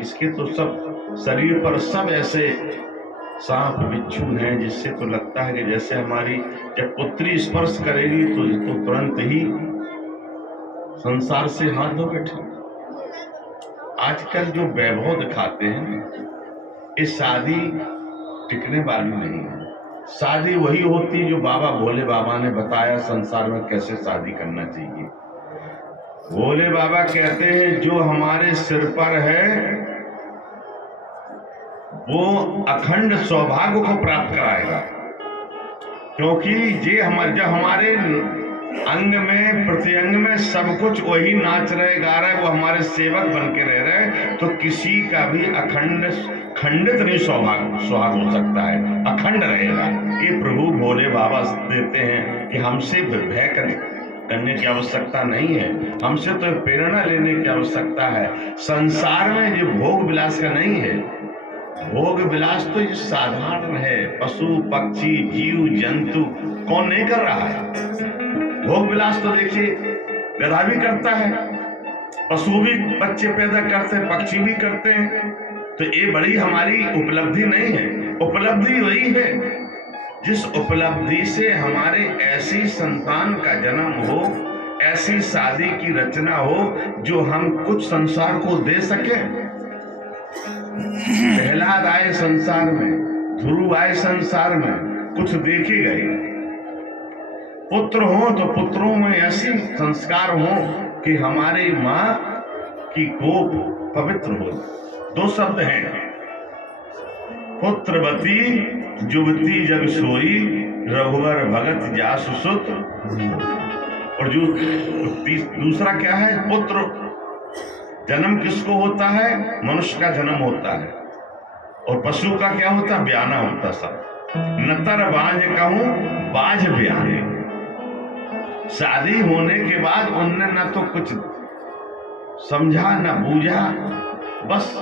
इसके तो सब शरीर पर सब ऐसे सांप बिच्छू हैं जिससे तो लगता है कि जैसे हमारी जब पुत्री स्पर्श करेगी तो तुरंत ही संसार से हाथ धो बैठे। आजकल जो वैभव दिखाते हैं ये शादी टिकने वाली नहीं है। शादी वही होती जो बाबा भोले बाबा ने बताया संसार में कैसे शादी करना चाहिए। भोले बाबा कहते हैं जो हमारे सिर पर है वो अखंड सौभाग्य को प्राप्त कराएगा, क्योंकि जब हमारे अंग में प्रत्यंग में सब कुछ वही नाच रहे गा रहे, वो हमारे सेवक बन के रह रहे, तो किसी का भी खंडित नहीं सुहाग हो सकता है, अखंड रहेगा। ये प्रभु भोले बाबा देते हैं कि हमसे भय करने की आवश्यकता नहीं है, हमसे तो प्रेरणा लेने की आवश्यकता है। संसार में जो भोग विलास का नहीं है, भोग विलास तो ये साधारण है। पशु पक्षी जीव जंतु कौन नहीं कर रहा है? भोग विलास तो देखिए गधा भी करता है, पशु भी बच्चे पैदा करते हैं, पक्षी भी करते हैं। तो ये बड़ी हमारी उपलब्धि नहीं है। उपलब्धि वही है जिस उपलब्धि से हमारे ऐसी संतान का जन्म हो, ऐसी शादी की रचना हो जो हम कुछ संसार को दे सके। प्रहलाद आए संसार में, ध्रुव आए संसार में, कुछ देखे गए। पुत्र हो तो पुत्रों में ऐसी संस्कार हो कि हमारी माँ की गोद पवित्र हो। दो शब्द हैं, पुत्रवती जुवती जग सोई, रघुवर भगत जासु सुत। और जो दूसरा क्या है, पुत्र जन्म किसको होता है? मनुष्य का जन्म होता है। और पशु का क्या होता है? ब्याना होता। सब नतर बाज कहूं बाज ब्याने। शादी होने के बाद उनने ना तो कुछ समझा ना बूझा, बस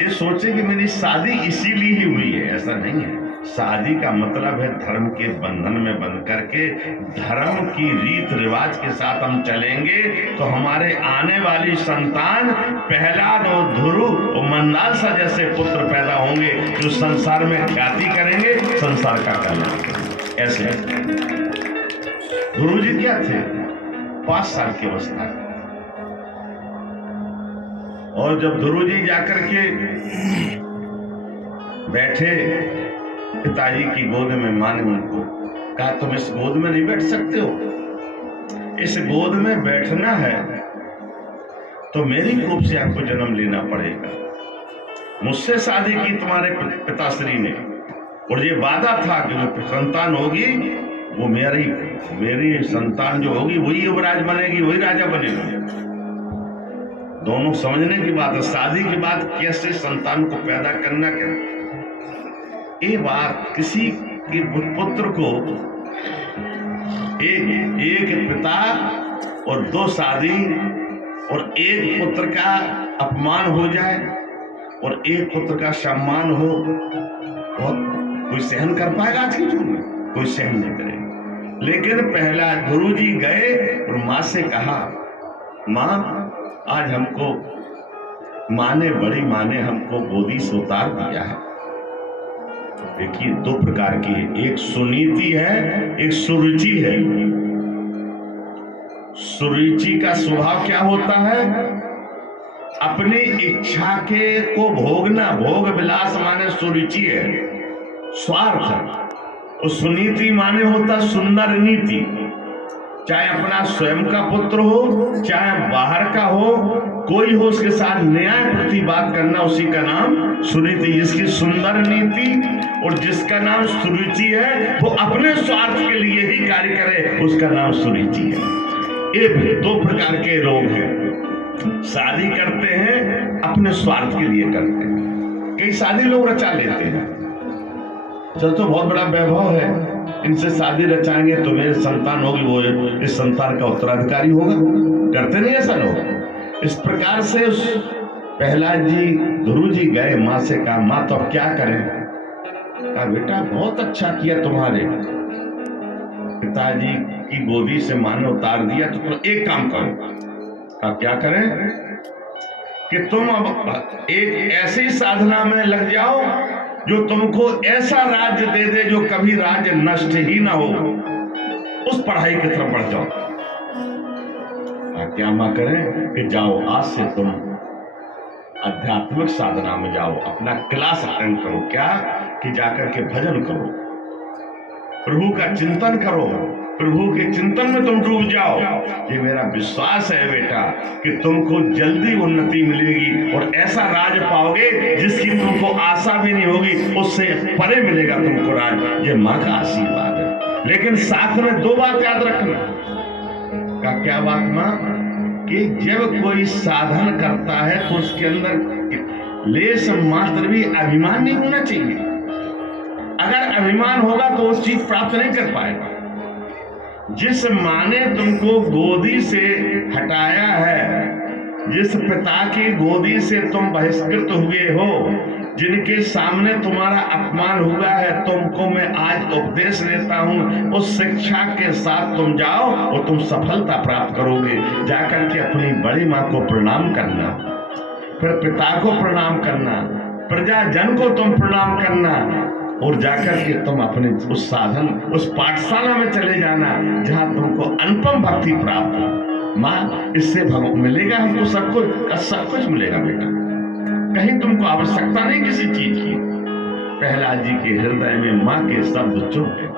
ये सोचे कि मेरी शादी इसीलिए ही हुई है। ऐसा नहीं है। शादी का मतलब है धर्म के बंधन में बंध करके, धर्म की रीत रिवाज के साथ हम चलेंगे तो हमारे आने वाली संतान प्रहलाद और ध्रुव और मंदालसा जैसे पुत्र पैदा होंगे जो संसार में ख्याति करेंगे, संसार का कल्याण करेंगे। ऐसे गुरु जी क्या थे? 5 साल की अवस्था में, और जब ध्रुव जी जाकर के बैठे पिताजी की गोद में, मां ने उनको कहा तुम इस गोद में नहीं बैठ सकते हो, इस गोद में बैठना है तो मेरी कोख से आपको जन्म लेना पड़ेगा। मुझसे शादी की तुम्हारे पिताश्री ने, और ये वादा था कि जो संतान होगी वो मेरी संतान जो होगी वही युवराज बनेगी, वही राजा बनेगा। दोनों समझने की बात है। शादी के बाद कैसे संतान को पैदा करना, क्या ये बात किसी के पुत्र को एक पिता और 2 शादी और एक पुत्र का अपमान हो जाए और एक पुत्र का सम्मान हो, और कोई सहन कर पाएगा? आज के युग में कोई सहन नहीं करेगा। लेकिन पहला गुरु जी गए और माँ से कहा, माँ आज हमको बड़ी माँ ने हमको गोदी से उतार दिया है। देखिए 2 प्रकार की है, एक सुनीति है, एक सुरुचि है। सुरुचि का स्वभाव क्या होता है? अपनी इच्छा के को भोगना, भोग विलास माने सुरुचि है, स्वार्थ। और सुनीति माने होता सुंदर नीति, चाहे अपना स्वयं का पुत्र हो चाहे बाहर का हो, कोई हो उसके साथ न्याय प्रति बात करना, उसी का नाम सुनीति। जिसकी सुंदर नीति और जिसका नाम सुरुचि है, वो अपने स्वार्थ के लिए ही कार्य करे, उसका नाम सुरुचि है। ये 2 प्रकार के लोग हैं। शादी करते हैं अपने स्वार्थ के लिए करते हैं। कई शादी लोग रचा लेते हैं, चल तो बहुत बड़ा वैभव है, इनसे शादी रचाएंगे तो मेरी संतान होगी, वो इस संतान का उत्तराधिकारी होगा। करते नहीं ऐसा लोग। इस प्रकार से उस प्रहलाद जी ध्रुव जी गए, माँ से कहा, माँ तो अब क्या करें? कहा बेटा बहुत अच्छा किया, तुम्हारे पिताजी की गोदी से माँ ने उतार दिया, तो एक काम करो। कहा क्या करें? कि तुम अब एक ऐसी साधना में लग जाओ जो तुमको ऐसा राज्य दे दे जो कभी राज्य नष्ट ही ना हो, उस पढ़ाई की तरफ बढ़ जाओ। क्या मां करें कि जाओ आज से तुम आध्यात्मिक साधना में जाओ, अपना क्लास अटेंड करो, क्या कि जाकर के भजन करो, प्रभु का चिंतन करो, प्रभु के चिंतन में तुम डूब जाओ। ये मेरा विश्वास है बेटा कि तुमको जल्दी उन्नति मिलेगी और ऐसा राज पाओगे जिसकी तुमको आशा भी नहीं होगी, उससे परे मिलेगा तुमको राज। ये माँ का आशीर्वाद है। लेकिन साथ में दो बात याद रखना। का क्या बात माँ? कि जब कोई साधन करता है तो उसके अंदर लेश मात्र भी अभिमान नहीं होना चाहिए। अगर अभिमान होगा तो उस चीज प्राप्त नहीं कर पाएगा। जिस माँ ने तुमको गोदी से हटाया है, जिस पिता की गोदी से तुम बहिष्कृत हुए हो, जिनके सामने तुम्हारा अपमान हुआ है, तुमको मैं आज उपदेश देता हूं, उस शिक्षा के साथ तुम जाओ और तुम सफलता प्राप्त करोगे। जाकर के अपनी बड़ी माँ को प्रणाम करना, फिर पिता को प्रणाम करना, प्रजाजन को तुम प्रणाम करना और जाकर के तुम अपने उस साधन, उस पाठशाला में चले जाना जहां तुमको अनुपम भक्ति प्राप्त हो। माँ इससे मिलेगा हमको सब कुछ मिलेगा बेटा, कहीं तुमको आवश्यकता नहीं किसी चीज की। प्रहलाद जी के हृदय में माँ के शब्द चुभ गए।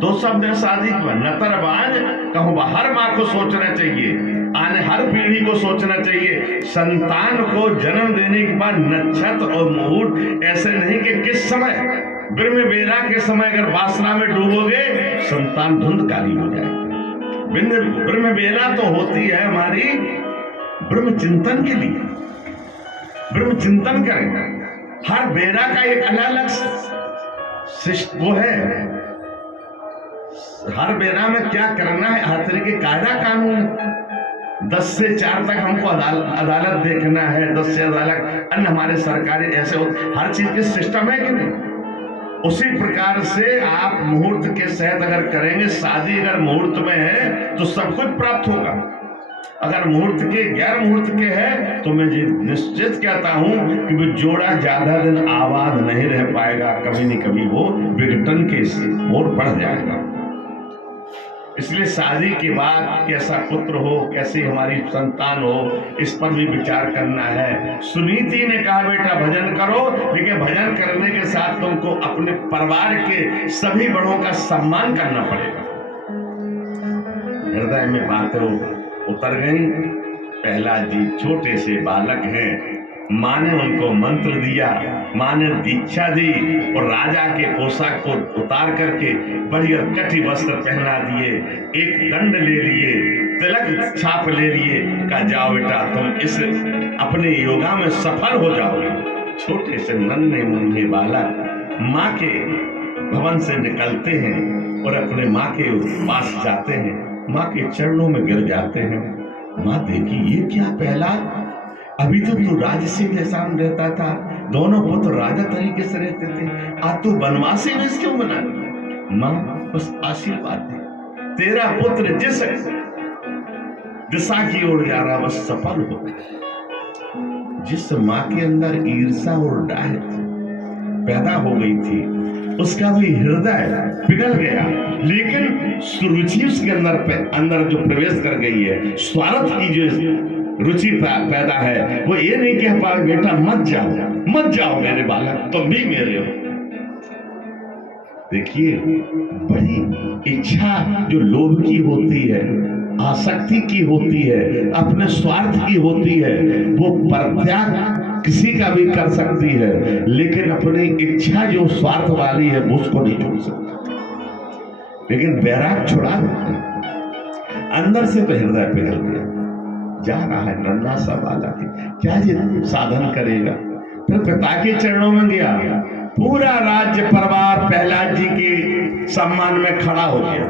दो शब्द है शादी के, नतरबाज कहूँ, हर माँ को सोचना चाहिए, आने हर पीढ़ी को सोचना चाहिए, संतान को जन्म देने के बाद नक्षत्र और मुहूर्त ऐसे नहीं कि किस समय, ब्रह्म बेला के समय अगर वासना में डूबोगे संतान धुंधकारी हो जाएगी। ब्रह्म बेला तो होती है हमारी ब्रह्म चिंतन के लिए, ब्रह्म चिंतन करें। हर बेरा का एक अलग अलग शिष्ट वो है, हर बेरा में क्या करना है, हर तरह के कायदा कानून। 10 से 4 तक हमको अदालत देखना है, 10 से अदालत, अन्य हमारे सरकारी ऐसे हर चीज के सिस्टम है कि नहीं। उसी प्रकार से आप मुहूर्त के सहत अगर करेंगे, शादी अगर मुहूर्त में है तो सब कुछ प्राप्त होगा। अगर मुहूर्त के गैर मुहूर्त के है तो मैं निश्चित कहता हूं कि वो जोड़ा ज्यादा दिन आबाद नहीं रह पाएगा, कभी न कभी वो विघटन के ओर बढ़ जाएगा। इसलिए शादी के बाद कैसा पुत्र हो, कैसी हमारी संतान हो, इस पर भी विचार करना है। सुनीति ने कहा बेटा भजन करो, लेकिन भजन करने के साथ तुमको अपने परिवार के सभी बड़ों का सम्मान करना पड़ेगा। हृदय में बातें उतर गई। प्रहलाद जी छोटे से बालक हैं, माँ ने उनको मंत्र दिया, माँ ने दीक्षा दी और राजा के पोशाक को उतार करके बढ़िया कटी वस्त्र पहना दिए, एक दंड ले लिए, तिलक छाप ले लिए, कहा जाओ बेटा तुम इस अपने योगा में सफल हो जाओगे। छोटे से नन्हे मुन्ने बालक माँ के भवन से निकलते हैं और अपने माँ के पास जाते हैं, माँ के चरणों में गिर जाते हैं। माँ देखी ये क्या प्रहलाद, अभी तो तू राजसी के सामने रहता था, दोनों पुत्र राजा तरीके से रहते थे, आज तू वनवासी वेश क्यों बना? माँ बस आशीर्वाद दे, तेरा पुत्र जिस दिशा की ओर जा रहा बस सफल हो। जिस माँ के अंदर ईर्षा और डाह पैदा हो गई थी, उसका भी हृदय पिघल गया, लेकिन सुरुचि उसके अंदर जो प्रवेश कर गई है, स्वार्थ की जो रुचि पैदा है, वो ये नहीं कह पाए बेटा मत जाओ मेरे बालक, तुम भी मेरे हो। देखिए बड़ी इच्छा जो लोभ की होती है, आसक्ति की होती है, अपने स्वार्थ की होती है, वो परित्याग किसी का भी कर सकती है, लेकिन अपनी इच्छा जो स्वार्थ वाली है वो उसको नहीं छोड़ सकती। लेकिन वैराग छुड़ा देते, अंदर से तो हृदय पिघल गया, जा रहा है नन्हा सा बालक, क्या ये साधन करेगा। फिर पिता के चरणों में गया, पूरा राज्य परिवार प्रहलाद जी के सम्मान में खड़ा हो गया।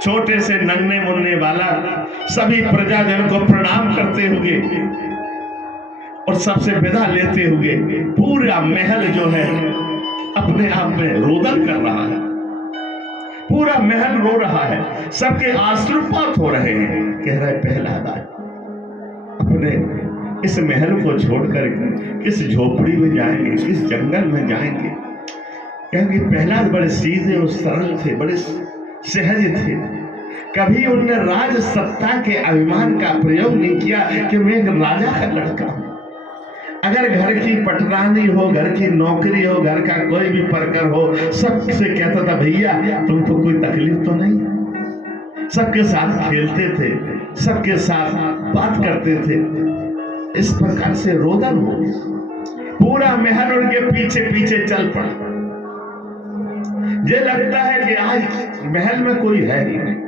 छोटे से नन्हे मुन्ने बालक सभी प्रजाजन को प्रणाम करते हुए और सबसे विदा लेते हुए पूरा महल जो है अपने आप में रोदन कर रहा है, पूरा महल रो रहा है, सबके आश्रुपात हो रहे हैं। कह रहे प्रहलाद अपने अपने इस महल को छोड़कर किस झोपड़ी में जाएंगे, किस जंगल में जाएंगे। क्योंकि पहला बड़े सीधे और सरल थे, बड़े सहज थे। कभी उनने राज सत्ता के अभिमान का प्रयोग नहीं किया कि मैं एक राजा का लड़का हूं। अगर घर की पटरानी हो, घर की नौकरी हो, घर का कोई भी परकर हो, सबसे कहता था भैया तुमको कोई तकलीफ तो नहीं। सबके साथ खेलते थे, सबके साथ बात करते थे। इस प्रकार से रोदन हो, पूरा महल उनके पीछे पीछे चल पड़ा। ये लगता है कि आज महल में कोई है ही नहीं।